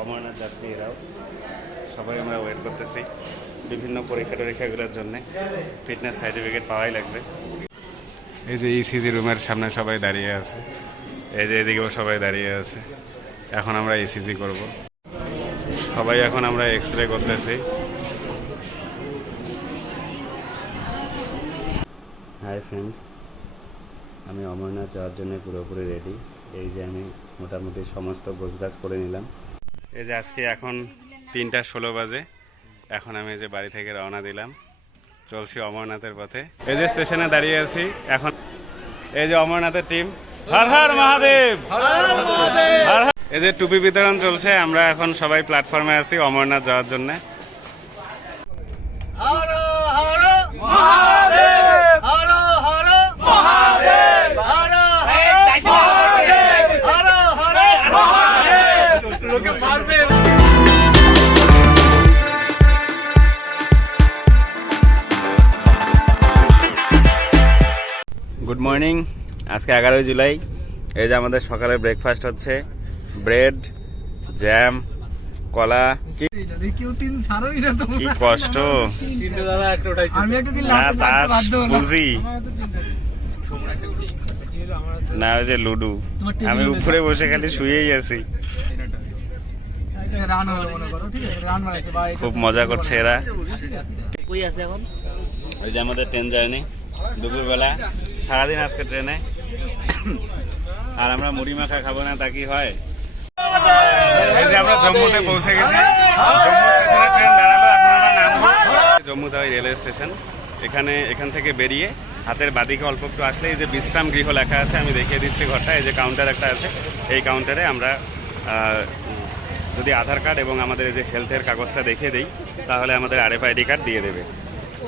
অমরনাথ যাত্রী এরাও সবাই আমরা ওয়েট করতেছি বিভিন্ন পরীক্ষা টরীক্ষাগুলোর জন্য। ফিটনেস সার্টিফিকেট পাওয়াই লাগবে। এই যে ইসিজি রুমের সামনে সবাই দাঁড়িয়ে আছে। এই যে এদিকেও সবাই দাঁড়িয়ে আছে। এখন আমরা ইসিজি করব। সবাই এখন আমরা এক্স রে করতেছি। হাই ফ্রেন্ডস আমি অমরনাথ যাওয়ার জন্য পুরোপুরি রেডি এই যে আমি মোটামুটি সমস্ত গোছগাছ করে নিলাম। এই যে আজকে এখন তিনটা ষোলো বাজে। এখন আমি এই যে বাড়ি থেকে রওনা দিলাম। চলছি অমরনাথের পথে। এই যে স্টেশনে দাঁড়িয়ে আছি এখন এই যে অমরনাথের টিম। হর হর মহাদেব। এই যে টুপি বিতরণ চলছে আমরা এখন সবাই প্ল্যাটফর্মে আছি অমরনাথ যাওয়ার জন্য। গুড মর্নিং আজকে এগারোই জুলাই। এই যে আমাদের সকালে ব্রেকফাস্ট হচ্ছে। ব্রেড জ্যাম কলা। কি কেউ তিন সারোই না তো কি কষ্ট। আমি একটা দিন না বুঝি। ওই যে লুডু। আমি উপরে বসে খালি শুয়েই আছি। রান হলো মনে করো ঠিক আছে? রান মারাইছে বা খুব মজা করছে এরা। কই আছে এখন? ওই যে আমাদের ট্রেন জার্নি দুপুরবেলা সারাদিন আজকে ট্রেনে আর আমরা মুড়ি মাখা খাব না, তা কি হয়? এই যে আমরা জম্মুতে পৌঁছে গেছি। জম্মু স্টেশনে ট্রেন জম্মু রেলওয়ে স্টেশন এখানে, এখান থেকে বেরিয়ে হাতের বাদিকে অল্প একটু আসলে এই যে বিশ্রাম গৃহ লেখা আছে, আমি দেখিয়ে দিচ্ছি ঘরটা। এই যে কাউন্টার একটা আছে, এই কাউন্টারে আমরা যদি আধার কার্ড এবং আমাদের এই যে হেলথের কাগজটা দেখিয়ে দিই, তাহলে আমাদের আরএফআইডি কার্ড দিয়ে দেবে।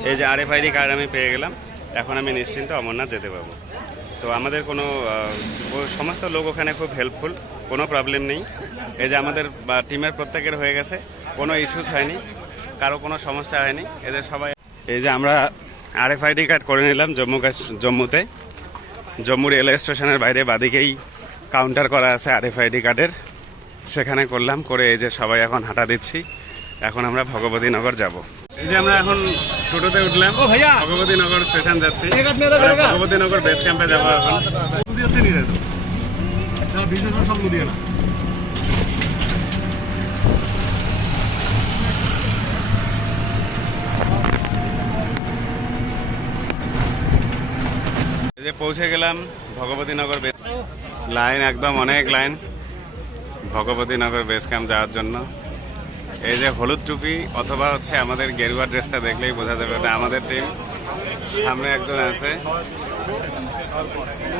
এই যে আরএফআইডি কার্ড আমি পেয়ে গেলাম। এখন আমি নিশ্চিন্ত অমরনাথ যেতে পারব। তো আমাদের কোনো সমস্ত লোক ওখানে খুব হেল্পফুল কোনো প্রবলেম নেই। এই যে আমাদের টিমের প্রত্যেকের হয়ে গেছে, কোনো ইস্যুস হয়নি, কারও কোনো সমস্যা হয়নি। এদের সবাই, এই যে আমরা আরএফআইডি কার্ড করে নিলাম জম্মু জম্মুতে। জম্মু রেলওয়ে স্টেশনের বাইরে বাদিকেই কাউন্টার করা আছে আরএফআইডি কার্ডের সেখানে করলাম, করে এই যে সবাই এখন হাঁটা দিচ্ছি। এখন আমরা ভগবতী নগর যাব। এই যে আমরা এখন টোটোতে উঠলাম। ও ভাইয়া। ভগবতী নগর স্টেশন যাচ্ছি। ভগবতী নগর বেস ক্যাম্পে যাব এখন। এই যে পৌঁছে গেলাম ভগবতী নগর বে- লাইন একদম অনেক line. Bhagwati Nagar base camp যাওয়ার জন্য। এই যে হলুদ টুপি অথবা হচ্ছে আমাদের গেরুয়া ড্রেসটা দেখলেই বোঝা যাবে ওটা আমাদের টিম সামনে একজন আছে।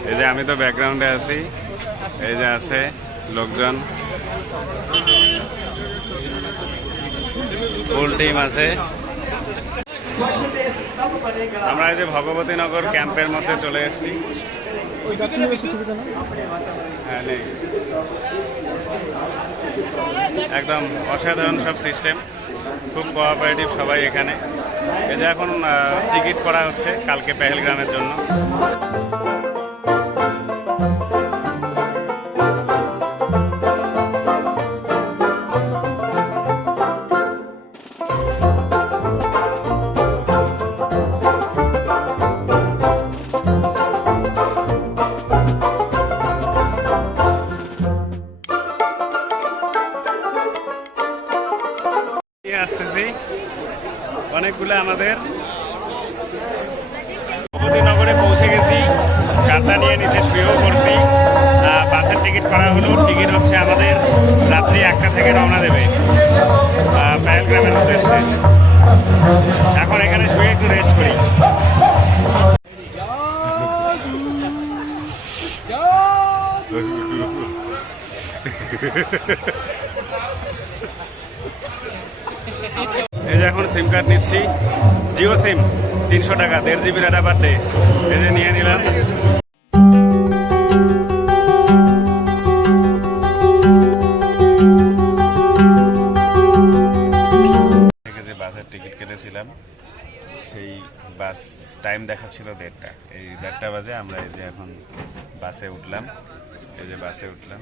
এই যে আমি তো ব্যাকগ্রাউন্ডে আছি। এই যে আছে লোকজন। ফুল টিম আছে। আমরা এই যে ভগবতী নগর ক্যাম্পের মধ্যে চলে এসেছি। হ্যাঁ একদম অসাধারণ সব সিস্টেম। খুব কোঅপারেটিভ সবাই এখানে। এই যে এখন টিকিট করা হচ্ছে কালকে পেহেলগ্রামের জন্য। আসতেছি। অনেকগুলো আমাদের নগরে পৌঁছে গেছি। কারটা নিয়ে নিচে শুয়েও করছি বাসের টিকিট করা হলো। টিকিট হচ্ছে আমাদের রাত্রি একটা থেকে রওনা দেবে। পায়েলগ্রামের উদ্দেশ্যে। এখন এখানে শুয়ে একটু রেস্ট করি। এই যে এখন সিম কার্ড নিচ্ছি। জিও সিম তিনশো টাকা, দেড় জিবি ডাটা পার ডে এই যে নিয়ে নিলাম। বাসের টিকিট কেটেছিলাম, সেই বাস টাইম দেখাচ্ছিল দেড়টা। এই দেড়টা বাজে আমরা এই যে এখন বাসে উঠলাম। এই যে বাসে উঠলাম।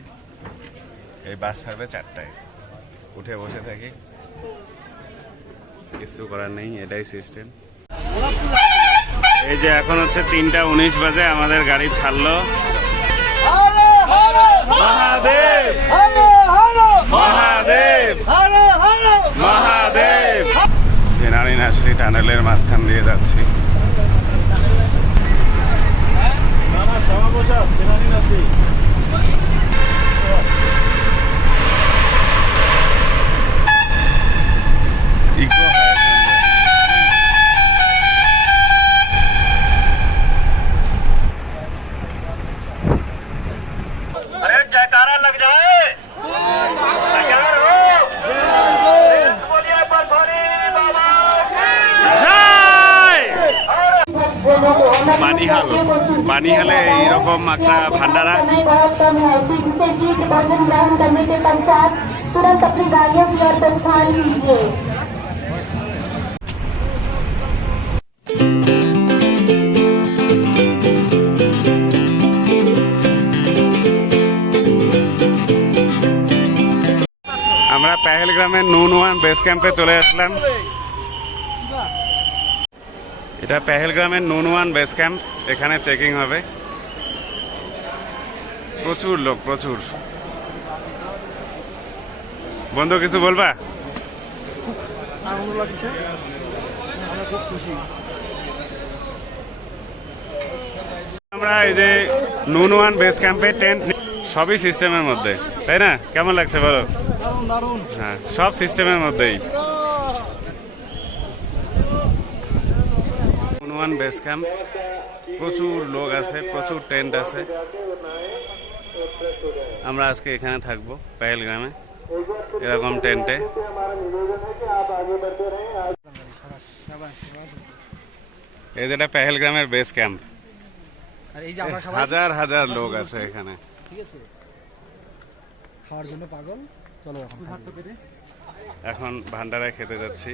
এই বাস ছাড়বে চারটায়। উঠে বসে থাকি। কিছু করার নেই এটাই সিস্টেম এই যে এখন হচ্ছে তিনটা উনিশ বাজে আমাদের গাড়ি ছাড়লো। মহাদেব! মহাদেব! মহাদেব! চেনারি নার্সারি টানেলের মাঝখান দিয়ে যাচ্ছি। বানিহালে এইরকম একটা ভান্ডারা। আমরা পেহেলগ্রামের নুন ওয়ান বেস ক্যাম্পে চলে আসলাম। এটা পেহেলগ্রামের নুন ওয়ান বেস ক্যাম্প এখানে চেকিং হবে। প্রচুর লোক প্রচুর। বন্ধু কিছু বলবা? আনন্দ লাগছে। আমরা খুব খুশি। আমরা এই যে নুন ওয়ান বেস ক্যাম্পে টেন্ট সবই সিস্টেমের মধ্যে তাই না? কেমন লাগছে বলো? হ্যাঁ সব সিস্টেমের মধ্যেই। Hanuman base camp. প্রচুর লোক আছে প্রচুর টেন্ট আছে। আমরা আজকে এখানে থাকব পেহেলগ্রামে এরকম টেন্টে। এই যেটা পেহেলগ্রামের বেস ক্যাম্প। আর এই যে আমরা সবাই হাজার হাজার লোক আছে এখানে। খাওয়ার জন্য পাগল চলো এখন ভান্ডারায় খেতে যাচ্ছি।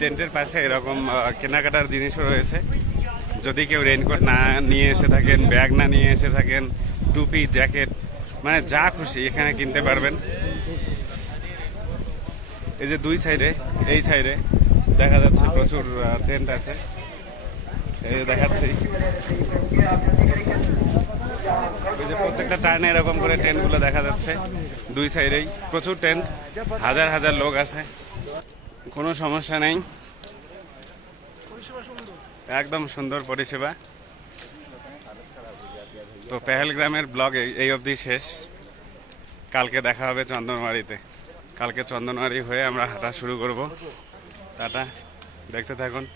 টেন্টের পাশে এরকম কেনাকাটার জিনিসও রয়েছে। যদি কেউ রেনকোট না নিয়ে এসে থাকেন ব্যাগ না নিয়ে এসে থাকেন, টুপি জ্যাকেট মানে যা খুশি এখানে কিনতে পারবেন। এই যে দুই সাইডে এই সাইডে দেখা যাচ্ছে প্রচুর টেন্ট আছে। এই দেখাচ্ছি। এই যে প্রত্যেকটা টার্নে এরকম করে টেন্টগুলো দেখা যাচ্ছে। দুই সাইডেই প্রচুর টেন্ট হাজার হাজার লোক আছে। কোনো সমস্যা নেই। একদম সুন্দর পরিষেবা। তো পেহেলগ্রামের ব্লগ এই- এই অবধি শেষ। কালকে দেখা হবে চন্দনবাড়িতে কালকে চন্দনবাড়ি হয়ে আমরা হাঁটা শুরু করব। টাটা। দেখতে থাকুন।